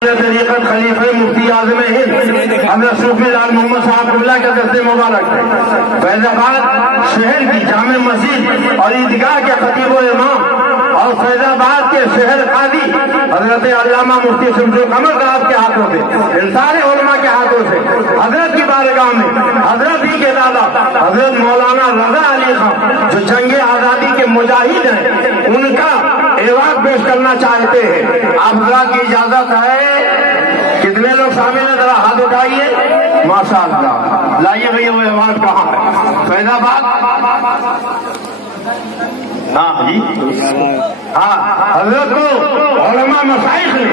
तरीक़त खलीफे मुफ्ती आज़म हिंद हज़रत सूफी लाल मोहम्मद साहब कुल्ला के दस्ते मुबारक है। फैजाबाद शहर की जामे मस्जिद और ईदगाह के खतीब व इमाम और फैजाबाद के शहर काजी हजरत अल्लामा मुफ्ती शमसुल कमर साहब के हाथों से, इन सारे उलमा के हाथों से हजरत की बारगाह में हजरत ही के दादा हजरत मौलाना रजा अली खान जो जंगे आजादी के मुजाहिद हैं, उनका एवाज पेश करना चाहते हैं। आप हजरात की इजाजत है। कितने लोग शामिल हैं, जरा हाथ उठाइए। माशाअल्लाह, लाइए भैया वो एवाज कहाँ है? फैजाबाद। हाँ जी, हाँ, हजरत को उलमा मशाइख ने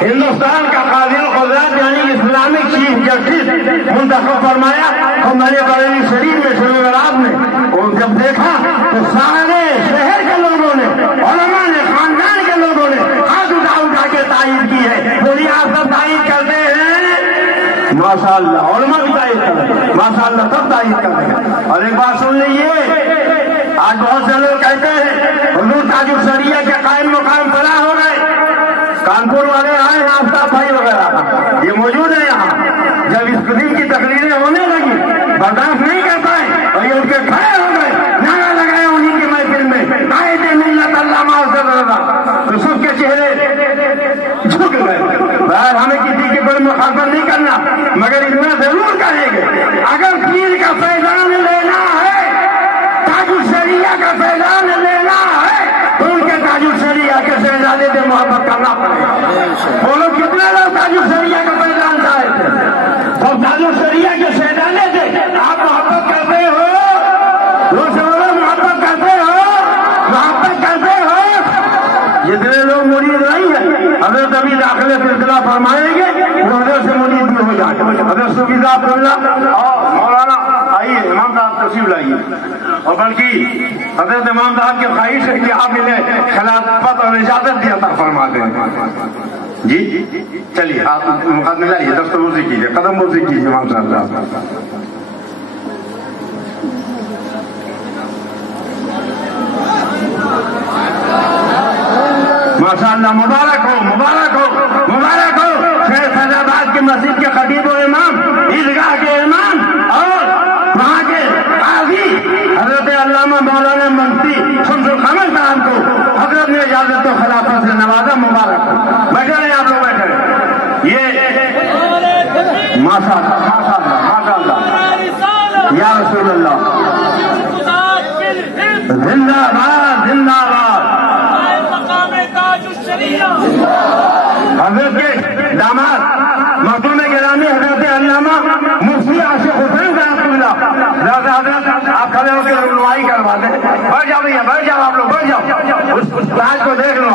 हिंदुस्तान का कादिल कुदरत यानी इस्लामिक चीफ जस्टिस मुंतखब फरमाया। तो मैंने बरेली शरीफ में शब बरात में और जब देखा तो सारे शहर के लोगों ने, उलमा ने, खानदान के लोगों ने हाथ उठा के तारीफ की है। बोलिए आप सब तारीफ करते हैं? माशाअल्लाह, उलमा भी तारीफ कर रहे हैं, माशाअल्लाह सब तारीफ कर रहे हैं। और एक बात सुन लीजिए, आज बहुत से लोग कहते हैं हुजूर ताजुल शरिया के कायम मुकाम फला हो गए। कानपुर वाले आए हैं, आफ्ताब भाई वगैरह, ये मौजूद है यहाँ। जब इस किस्म की तकरीरें होने लगी, बर्दाश्त नहीं कर पाए और ये उनके खड़े हो गए, नारा लगाए उन्हीं की महफिल में, कायद मिल्लत अल्लामा तो सबके चेहरे झुक गए। हमें किसी की कोई मुखालफत नहीं करना, मगर इतना जरूर करेंगे, अगर पीर का फैजान लेना है, ताजुल शरिया का फैजान लेना है, तो उनके ताजुल शरिया के शहजादे से मोहब्बत करना पड़ेगा। वो लोग कितने लोग ताजुल शरिया का फैजान चाहते हैं? तो ताजुल शरिया के शहजादे से आप मोहब्बत करते हो? मोहब्बत करते हो? मोहब्बत करते हो? जितने लोग मुरीद नहीं है, हजरत अभी दाखिले सिलसिला फरमाएंगे, हजरत से मुरीद भी हो जाए। हजरत सूफी साहब और मौलाना आइए, इमाम साहब तशरीफ लाइए। और बल्कि हजरत इमाम साहब की ख्वाहिश है कि आप इन्हें खिलाफत और इजाजत दिया तक फरमा दें। जी चलिए, आप मुकदमे लाइए, दस्तबोजी कीजिए, कदमबोजी कीजिए इमाम साहब। माशाअल्लाह, मुबारक हो, मुबारक हो, मुबारक हो। फैजाबाद की मस्जिद के खतीब व इमाम, ईदगाह के इमाम और वहाँ के काजी हजरत अल्लामा मौलाना मुफ्ती शमसुल कमर साहब को हजरत ने इजाजत तो खिलाफत से नवाजा। मुबारक हो। बैठे रहे आप लोग, बैठे रहे। ये माशाअल्लाह, माशाअल्लाह, माशाअल्लाह, या रसूलल्लाह, जिंदाबाद, जिंदाबाद। हजरत के दामाद मखदूम गिरामी हजरत अल्लामा मुफ्ती आशिक हुसैन रहमतुल्लाह, आप खड़े होकर रुनवाई करवा दें। बैठ जाओ भैया, बैठ जाओ आप लोग, बैठ जाओ। उस ताज को देख लो,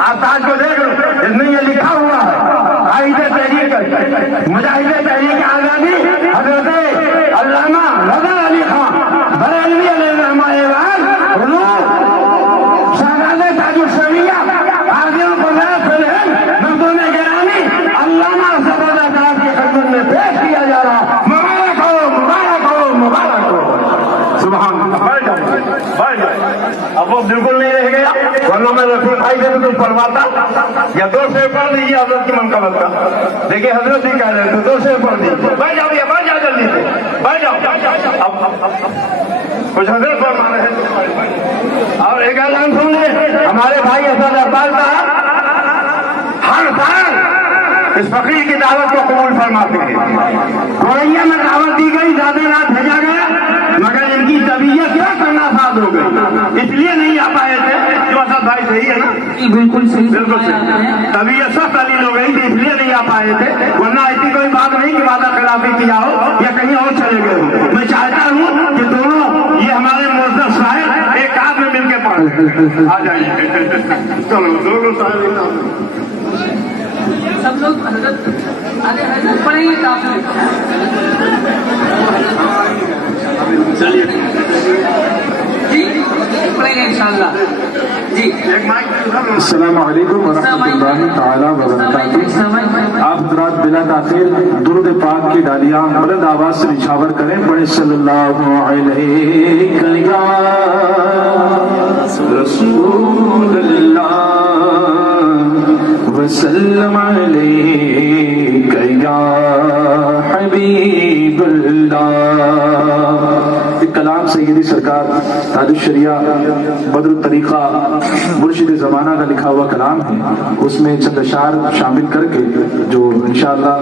आप ताज को देख लो, इसमें ये लिखा हुआ है कायदे तहरीक मुजाहिद तहरीक आजादी हजरत अल्लामा रजा अली खान बरेलवी अलैहिर्रहमान शहजादे ताजुल शरिया कादिल कुदरत मखदूम गिरामी अल्लामा ज़बरदस्त साहब की खिदमत में पेश किया जा रहा। मुबारक हो, मुबारक हो, मुबारक हो। सुभान अल्लाह। बैठ जाओ, बैठ जाओ। अब वो बिल्कुल नहीं रह गया, वरना मैं रफीक भाई से भी कुछ पढ़वाता। या 2 शेर पढ़ दीजिए हजरत की मनकबत का। देखिए हजरत ही कह रहे थे 2 शेर पढ़ दीजिए। बैठ जाओ भैया, बैठ जाओ जल्दी से, बैठ जाओ। अब कुछ हजरत फरमा रहे हैं। और एक ऐलान सुन ले, हमारे भाई असद अब्बास साहब हर साल इस फकीर की दावत को कबूल फरमाते हैं। गोरैया में दावत दी गई, ज्यादा रात भेजा गया, मगर इनकी तबीयत क्या करना साथ हो गई, इसलिए नहीं आ पाए थे। जो असद भाई सही है ना? बिल्कुल सही, बिल्कुल सही। तबीयत सख्त अलील हो गई थी, इसलिए नहीं आ पाए थे, वरना ऐसी कोई बात नहीं कि वादा खिलाफी किया हो या कहीं और चले गए हो। मैं चाहता हूँ कि दोनों ये हमारे मोअज़्ज़ज़ साहिब एक साथ में मिलकर पढ़ आ जाइए। चलो दोनों साहिब सब लोग हजरत पढ़ेंगे काफी। चलिए जी पढ़ेंगे इंशाअल्लाह। जी अस्सलामु अलैकुम वरहमतुल्लाहि ताला वबरकातुहू। आप हज़रात बिला ताख़ीर दुरूद पाक की डालियां बुलंद आवाज से निछावर करें। पढ़े सल्लल्लाहु अलैहि या रसूलल्लाह वसल्लम अलैका या हबीबल्लाह। एक कलाम सैयदी सरकार ताजुश शरिया बद्र तरीका मुर्शिद ज़माना का लिखा हुआ कलाम है, उसमें चंद अशार शामिल करके जो इंशाअल्लाह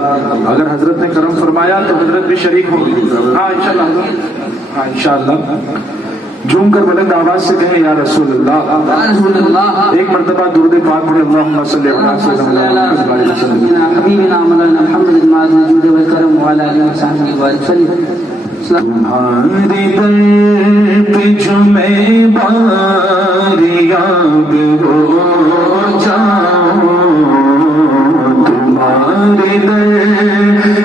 अगर हजरत ने करम फरमाया तो हजरत भी शरीक होंगे। हाँ इंशाअल्लाह झूम कर बुलंद आवाज से कहें या रसूल अल्लाह। एक मर्तबा दुरूद पाक पढ़े अल्लाहुम्मा सल्ली अला सय्यिदिना हबीबिना मौलाना मुहम्मद माज़ जुद व करम व अला आलिहि व सहबिहि व सल्लम। तुम्हारे दर पे जो मैं बारियाब हो जाऊं, तुम्हारे दर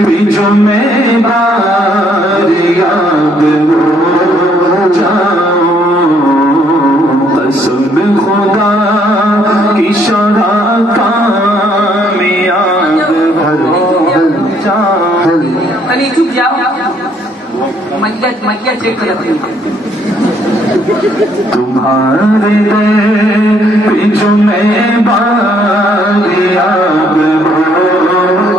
पे जो मैं बारियाब हो जाऊं, कसम खुदा की शरा कामयाब हो जाऊं। अली चुप जाओ, मक्या चेक कर अपनी। तुम्हारे दर पे जो मैं बारियाब हो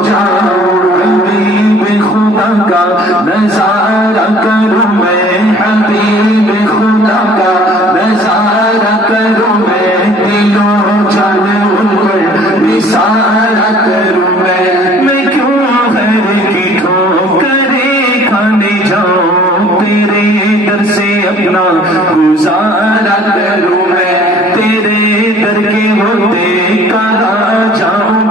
जाऊं, हबीब खुदा का नजारा करूं मैं, हबीब खुदा का नजारा करूं मैं, दिलों जान पर निसारा करूं मैं क्यों घर की ठोकरें खाने जाऊं, तेरे दर से अपना गुजारा करूं मैं, तेरे दर के होते कहाँ जाऊं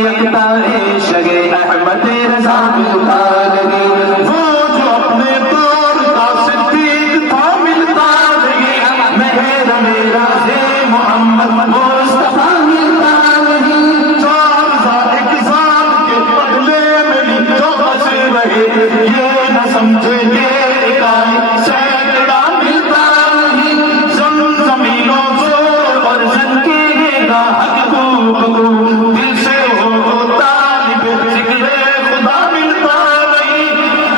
यकताए शगे अहमद रज़ा मिलता लगे, वो जो अपने दौर का सिद्दीक था मिलता लगे, मेरा मेरा से मोहम्मद मुस्तफा मिलता लगे। 4 साल के बदले में जो बस रहे, ये न समझेंगे सैकड़ा मिलता लगे, जमीनों से और ज़नकेगा हक को दिल से हो तालिब ज़िक्र खुदा मिलता नहीं।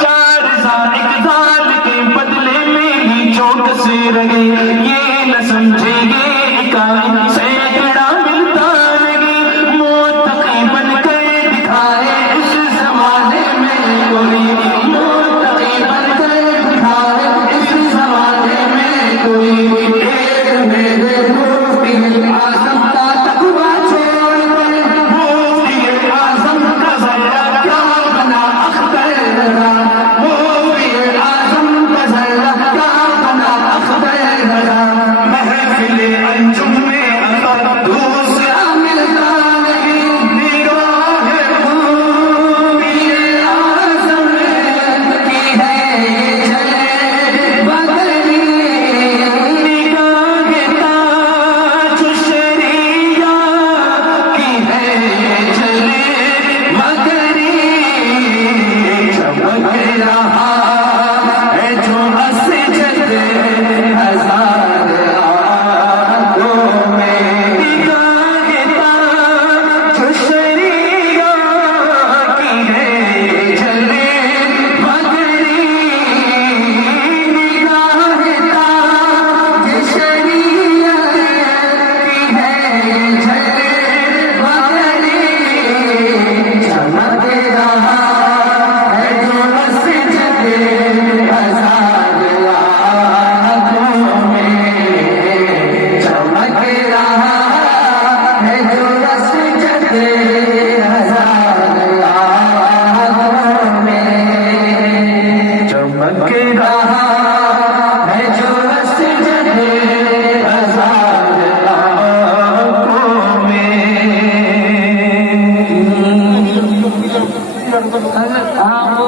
4 साल के बदले में ही चौक से रहे, ये न समझेंगे सैकड़ा मिलता नहीं। मोतकी बन के दिखाए उस जमाने में कोई, मोतकी बन के दिखाए इस जमाने में कोई, एक मेरे मुफ्ती आज़म का तकवा छोड़ दे, मुफ्ती आज़म का ज़रा क्या बना अख्तर रहा, मुफ्ती आज़म का ज़रा क्या बना अख्तर रहा। महफ़िल अंजुम में अगर दूसरा मिलता नहीं, निगाह मुफ्ती आज़म की है ये चले बदली, निगाह ताज शरिया की है ये चले मगरी, चमक रहा है जो असजद हजार आँखों में, निगाह ताज शरिया की है ये चले मगरी, निगाह ताज शरिया की है ये चले मगरी, चमक रहा है जो मस्जिद हजार आँखों में, चमक रहा है जो मस्जिद हजार आँखों में, चमक रहा है जो मस्जिद हजार आँखों में। हाँ वो